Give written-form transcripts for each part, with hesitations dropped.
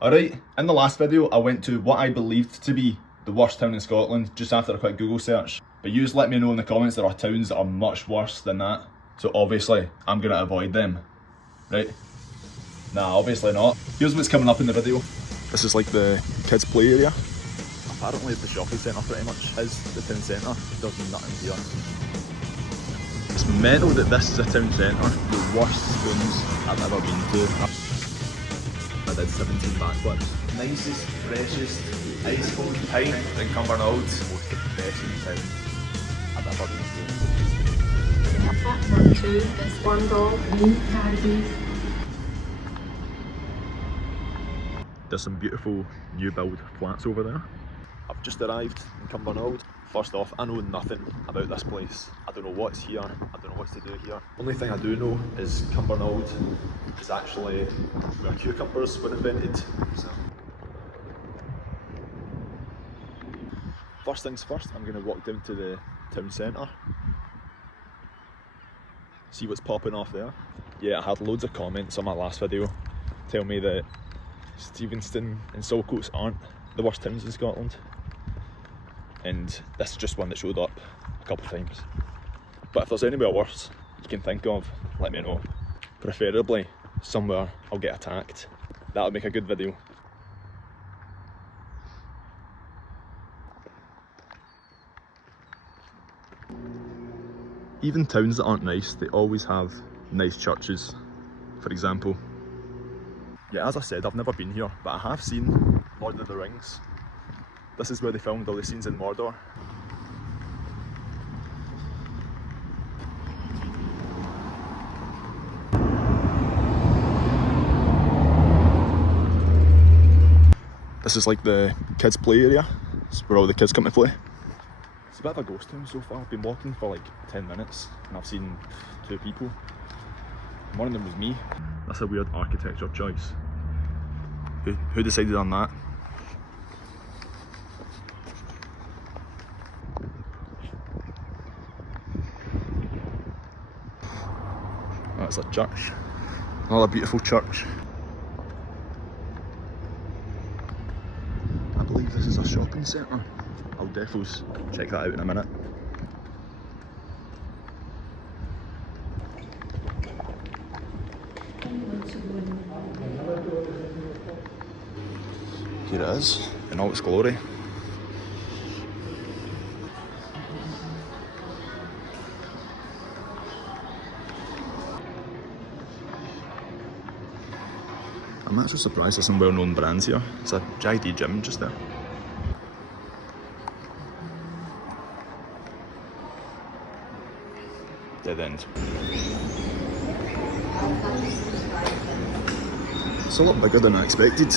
Alright, in the last video I went to what I believed to be the worst town in Scotland just after a quick Google search. But yous let me know in the comments there are towns that are much worse than that. So obviously I'm gonna avoid them. Right? Nah, obviously not. Here's what's coming up in the video. This is like the kids play area. Apparently the shopping centre pretty much is the town centre. There's nothing here. It's mental that this is a town centre. The worst spoons I've ever been to. I did 17 backflips. Nicest, freshest, ice cold pint in Cumbernauld. Most depressing town I've ever been to. At number 2 is one dog, new cabbages. There's some beautiful new build flats over there. I've just arrived in Cumbernauld. First off, I know nothing about this place. I don't know what's here, I don't know what to do here. Only thing I do know is Cumbernauld is actually where cucumbers were invented. So. First things first, I'm going to walk down to the town centre. See what's popping off there. Yeah, I had loads of comments on my last video tell me that Stevenston and Saltcoats aren't the worst towns in Scotland. And this is just one that showed up a couple of times. But if there's anywhere worse you can think of, let me know. Preferably somewhere I'll get attacked. That would make a good video. Even towns that aren't nice, they always have nice churches, for example. Yeah, as I said, I've never been here, but I have seen Lord of the Rings. This is where they filmed all the scenes in Mordor. This is like the kids play area. It's where all the kids come to play. It's a bit of a ghost town so far. I've been walking for like 10 minutes and I've seen 2 people. One of them was me. That's a weird architecture choice. Who decided on that? That's a church. Another beautiful church. I believe this is a shopping centre. I'll defos check that out in a minute. Here it is, in all its glory. I'm actually surprised there's some well-known brands here. It's a JD gym just there. Dead end. It's a lot bigger than I expected.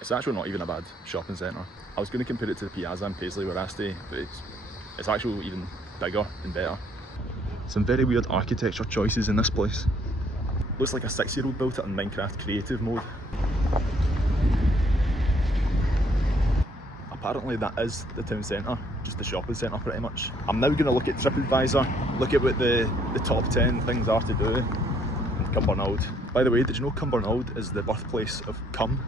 It's actually not even a bad shopping centre. I was going to compare it to the Piazza in Paisley where I stay, but it's actually even bigger and better. Some very weird architecture choices in this place. Looks like a 6-year-old built it in Minecraft creative mode. Apparently that is the town centre, just the shopping centre pretty much. I'm now going to look at TripAdvisor, look at what the top 10 things are to do in Cumbernauld. By the way, did you know Cumbernauld is the birthplace of cum?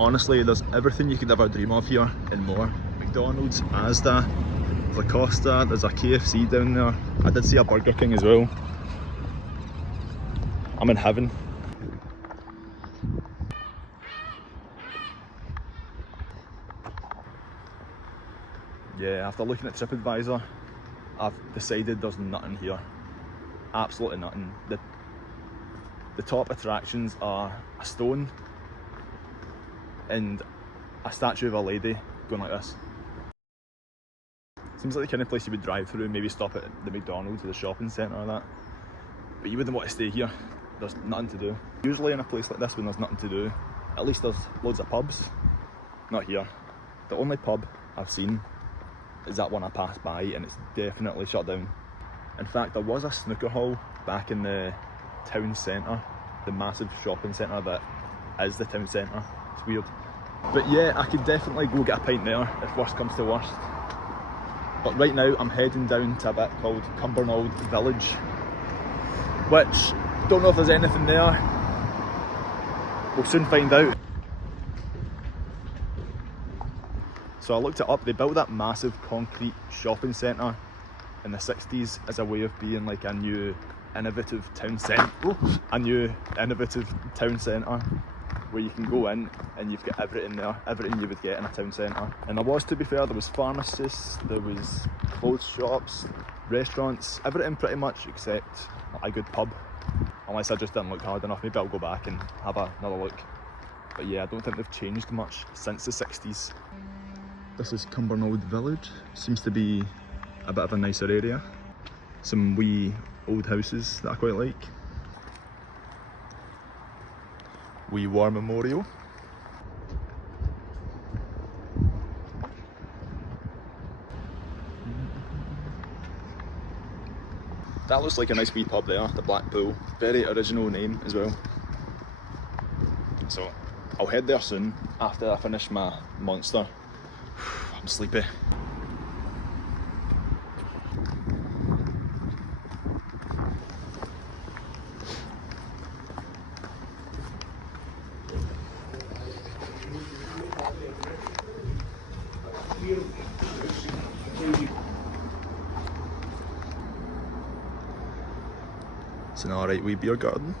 Honestly, there's everything you could ever dream of here and more. McDonald's, Asda, there's a Costa, there's a KFC down there. I did see a Burger King as well. I'm in heaven. Yeah, after looking at TripAdvisor, I've decided there's nothing here. Absolutely nothing. The top attractions are a stone and a statue of a lady going like this. Seems like the kind of place you would drive through, maybe stop at the McDonald's or the shopping centre or that. But you wouldn't want to stay here. There's nothing to do. Usually in a place like this when there's nothing to do, at least there's loads of pubs. Not here. The only pub I've seen is that one I passed by and it's definitely shut down. In fact, there was a snooker hall back in the town centre the massive shopping centre that is the town centre. It's weird. But yeah, I could definitely go get a pint there if worst comes to worst. But right now I'm heading down to a bit called Cumbernauld Village, which, don't know if there's anything there. We'll soon find out. So I looked it up, they built that massive concrete shopping centre in the 60s as a way of being like a new innovative town centre. Where you can go in and you've got everything there, everything you would get in a town centre. And there was, to be fair, there was pharmacists, there was clothes shops, restaurants, everything pretty much except a good pub. Unless I just didn't look hard enough, maybe I'll go back and have another look. But yeah, I don't think they've changed much since the 60s. This is Cumbernauld Village. Seems to be a bit of a nicer area. Some wee old houses that I quite like. Wee war memorial. That looks like a nice wee pub there, the Black Pool. Very original name as well. So I'll head there soon after I finish my monster. I'm sleepy. It's an alright wee beer garden.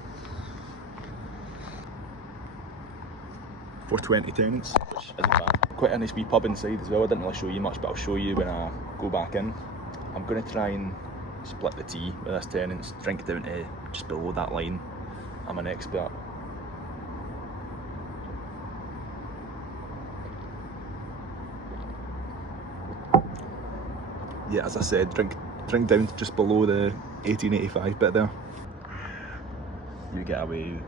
420 tenants, which isn't bad. Quite a nice wee pub inside as well. I didn't really show you much, but I'll show you when I go back in. I'm going to try and split the tea with this tenants, drink down to just below that line. I'm an expert. Yeah, as I said, drink down to just below the 1885 bit there. You get away.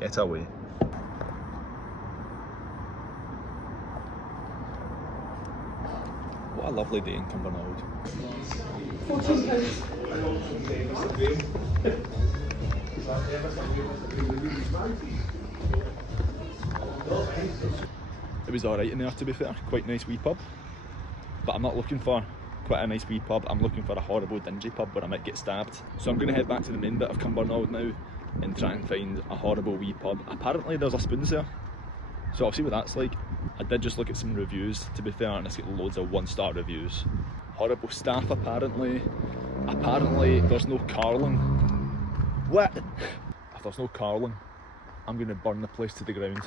Get away. What a lovely day in Cumbernauld. 14 pounds. It was alright in there, to be fair. Quite nice wee pub. But I'm not looking for quite a nice wee pub. I'm looking for a horrible dingy pub where I might get stabbed. So I'm going to head back to the main bit of Cumbernauld now and try and find a horrible wee pub. Apparently there's a Spoons there, so I'll see what that's like. I did just look at some reviews, to be fair, and it's got loads of 1-star reviews. Horrible staff apparently. Apparently there's no carling. What? If there's no carling, I'm going to burn the place to the ground.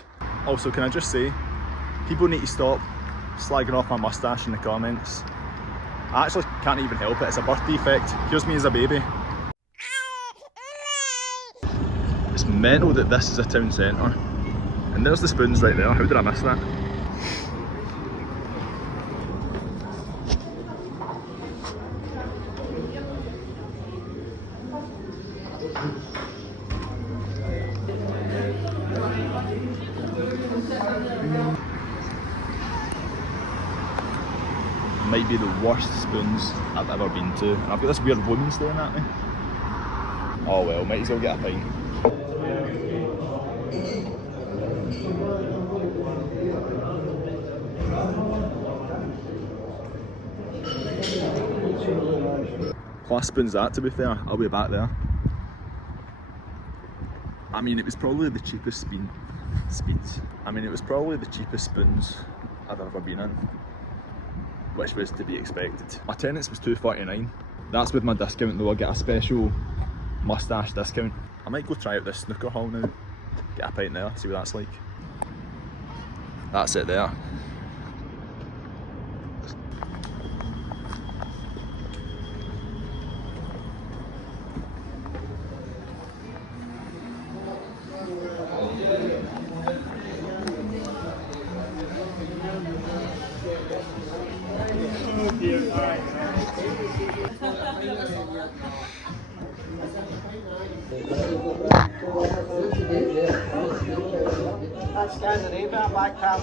Also, can I just say, people need to stop slagging off my moustache in the comments. I actually can't even help it, it's a birth defect. Here's me as a baby. It's mental that this is a town centre. And there's the Spoons right there, how did I miss that? Might be the worst Spoons I've ever been to. And I've got this weird woman staring at me. Oh well, might as well get a pint. Class Spoons that, to be fair. I'll be back there. I mean, it was probably the cheapest Spoons I've ever been in, which was to be expected. My tenants was $2.49. That's with my discount though. I get a special moustache discount. I might go try out this snooker hall now. Get a pint there, see what that's like. That's it there. That's Scandinavia, Black Cat,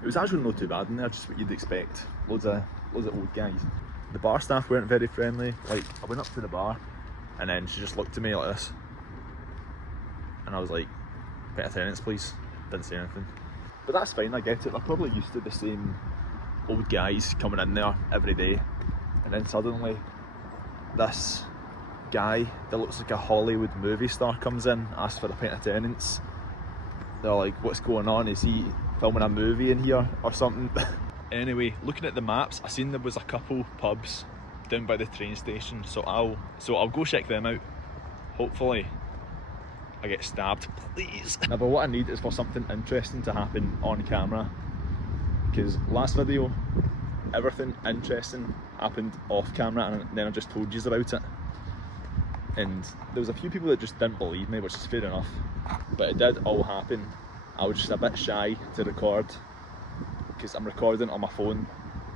It was actually not too bad in there, just what you'd expect. Loads of old guys. The bar staff weren't very friendly. Like, I went up to the bar and then she just looked at me like this. And I was like, "Pay attendance, please." Didn't say anything. But that's fine, I get it. They're probably used to the same old guys coming in there every day. And then suddenly, this guy that looks like a Hollywood movie star comes in, asks for a pint attendance. They're like, "What's going on? Is he filming a movie in here or something?" Anyway, looking at the maps, I seen there was a couple pubs down by the train station, so I'll go check them out. Hopefully I get stabbed, please. Now, but what I need is for something interesting to happen on camera, because last video, everything interesting happened off camera and then I just told you about it. And there was a few people that just didn't believe me, which is fair enough. But it did all happen. I was just a bit shy to record, because I'm recording on my phone.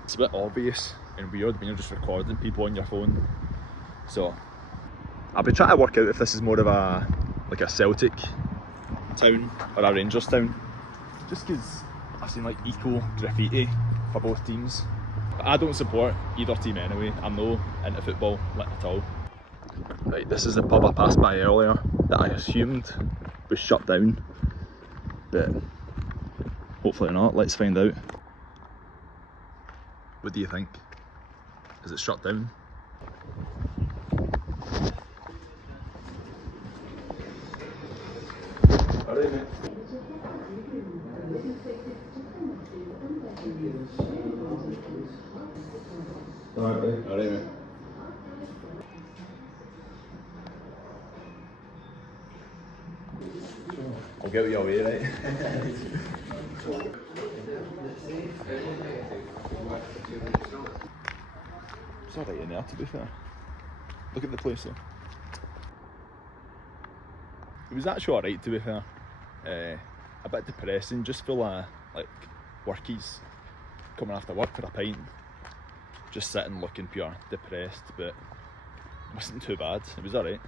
It's a bit obvious and weird when you're just recording people on your phone. So I've been trying to work out if this is more of a Celtic town or a Rangers town, just because I've seen like equal graffiti for both teams. But I don't support either team anyway. I'm no into football like at all. Right, this is the pub I passed by earlier that I assumed was shut down, but hopefully not. Let's find out. What do you think? Is it shut down? Alright, mate. Alright, mate. I'll get you away, right? It's alright in there, to be fair. Look at the place though. It was actually alright, to be fair. A bit depressing, just full of like workies coming after work for a pint, just sitting looking pure depressed, but it wasn't too bad. It was alright.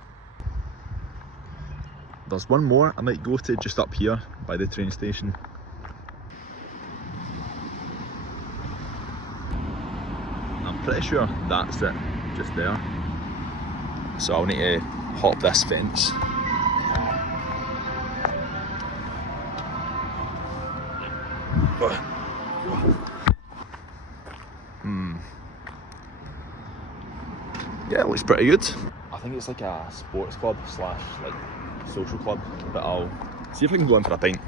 There's one more I might go to just up here by the train station. I'm pretty sure that's it, just there. So I'll need to hop this fence. Yeah, it looks pretty good. I think it's like a sports club slash like social club, but I'll see if I can go in for a pint.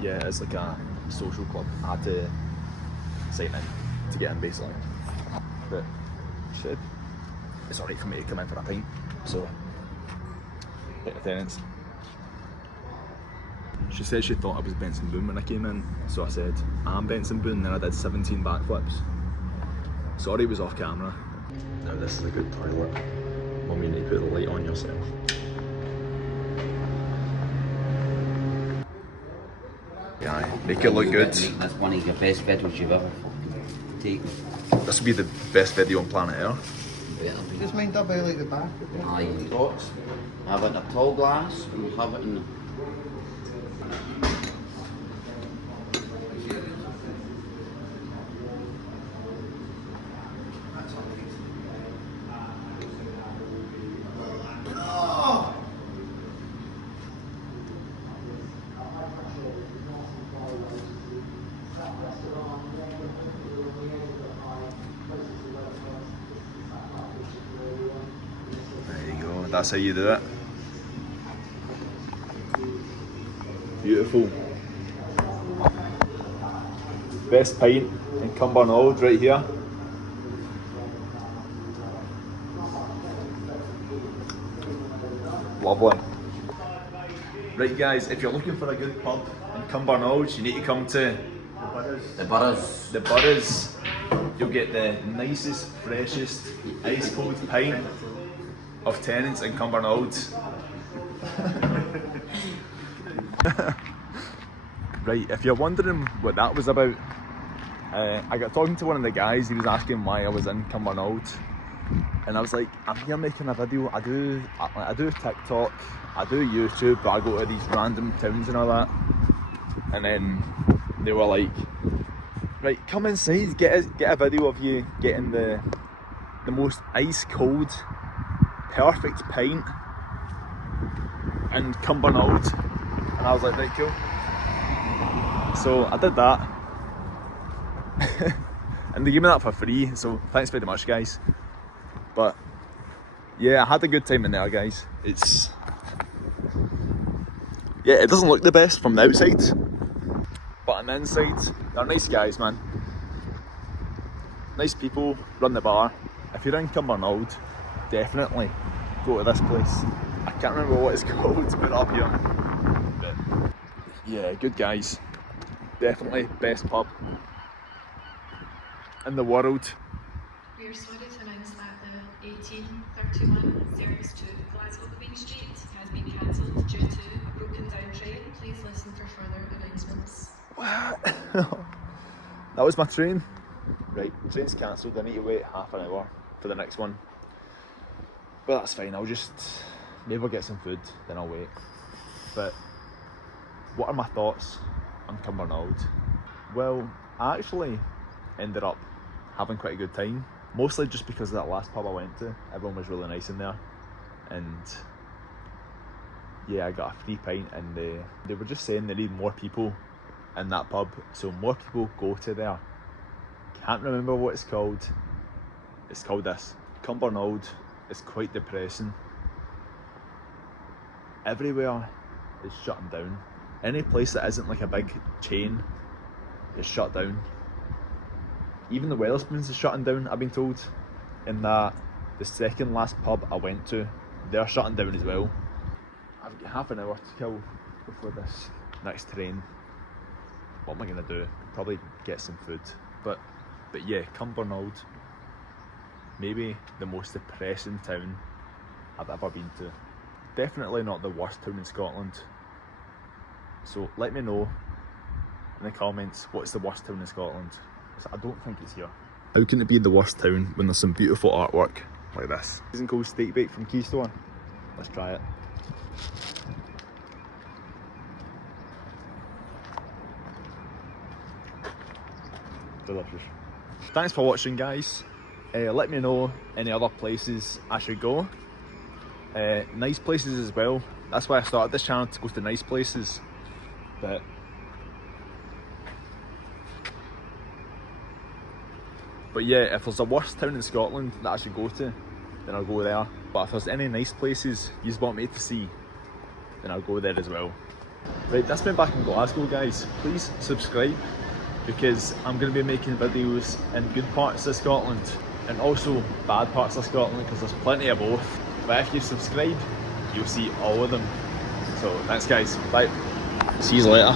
Yeah, it's like a social club. I had to sign in to get in basically. But it's alright for me to come in for a pint, so bit of attendance. She said she thought I was Benson Boone when I came in, so I said I'm Benson Boone, then I did 17 backflips. Sorry it was off camera. Now this is a good toilet. Mum, you need to put the light on yourself. Yeah, make it look good. That's one of your best videos you've ever taken. This will be the best video on planet Earth. Just mind up out like the back. Aye, thoughts. Have it in a tall glass and have it in the... That's how you do it. Beautiful. Best pint in Cumbernauld right here. Lovely. Right guys, if you're looking for a good pub in Cumbernauld, you need to come to The Burrows. the Burrows. You'll get the nicest, freshest, ice cold pint of tenants in Cumbernauld. Right, if you're wondering what that was about, I got talking to one of the guys. He was asking why I was in Cumbernauld, and I was like, I'm here making a video. I do TikTok, I do YouTube, but I go to these random towns and all that. And then they were like, right, come inside, get a video of you getting the most ice cold, perfect pint in Cumbernauld. And I was like, right, cool. So I did that. And they gave me that for free, so thanks very much, guys. But yeah, I had a good time in there, guys. It doesn't look the best from the outside, but on the inside, they're nice guys, man. Nice people, run the bar. If you're in Cumbernauld, definitely go to this place. I can't remember what it's called, but up here. But yeah, good guys. Definitely best pub in the world. We are sorry to announce that the 1831 service to Glasgow Queen Street has been cancelled due to a broken down train. Please listen for further announcements. What? That was my train. Right, train's cancelled. I need to wait half an hour for the next one. But that's fine. I'll just maybe I'll get some food, then I'll wait. But what are my thoughts on Cumbernauld? Well, I actually ended up having quite a good time. Mostly just because of that last pub I went to. Everyone was really nice in there. And yeah, I got a free pint, and they were just saying they need more people in that pub, so more people go to there. Can't remember what it's called. It's called this. Cumbernauld is quite depressing. Everywhere is shutting down. Any place that isn't like a big chain is shut down. Even the Wetherspoons is shutting down, I've been told. In that the second last pub I went to, they're shutting down as well. I've got half an hour to kill before this next train. What am I gonna do? Probably get some food. But yeah, Cumbernauld, maybe the most depressing town I've ever been to. Definitely not the worst town in Scotland. So let me know in the comments, what's the worst town in Scotland? I don't think it's here. How can it be the worst town when there's some beautiful artwork like this? Isn't called steak bake from Keystone. Let's try it. Delicious. Thanks for watching, guys. Let me know any other places I should go. Nice places as well. That's why I started this channel, to go to nice places. But yeah, if there's a worst town in Scotland that I should go to, then I'll go there. But if there's any nice places you want me to see, then I'll go there as well. Right, that's been back in Glasgow, guys. Please subscribe, because I'm going to be making videos in good parts of Scotland and also bad parts of Scotland, because there's plenty of both. But if you subscribe, you'll see all of them. So thanks, guys. Bye. See you later.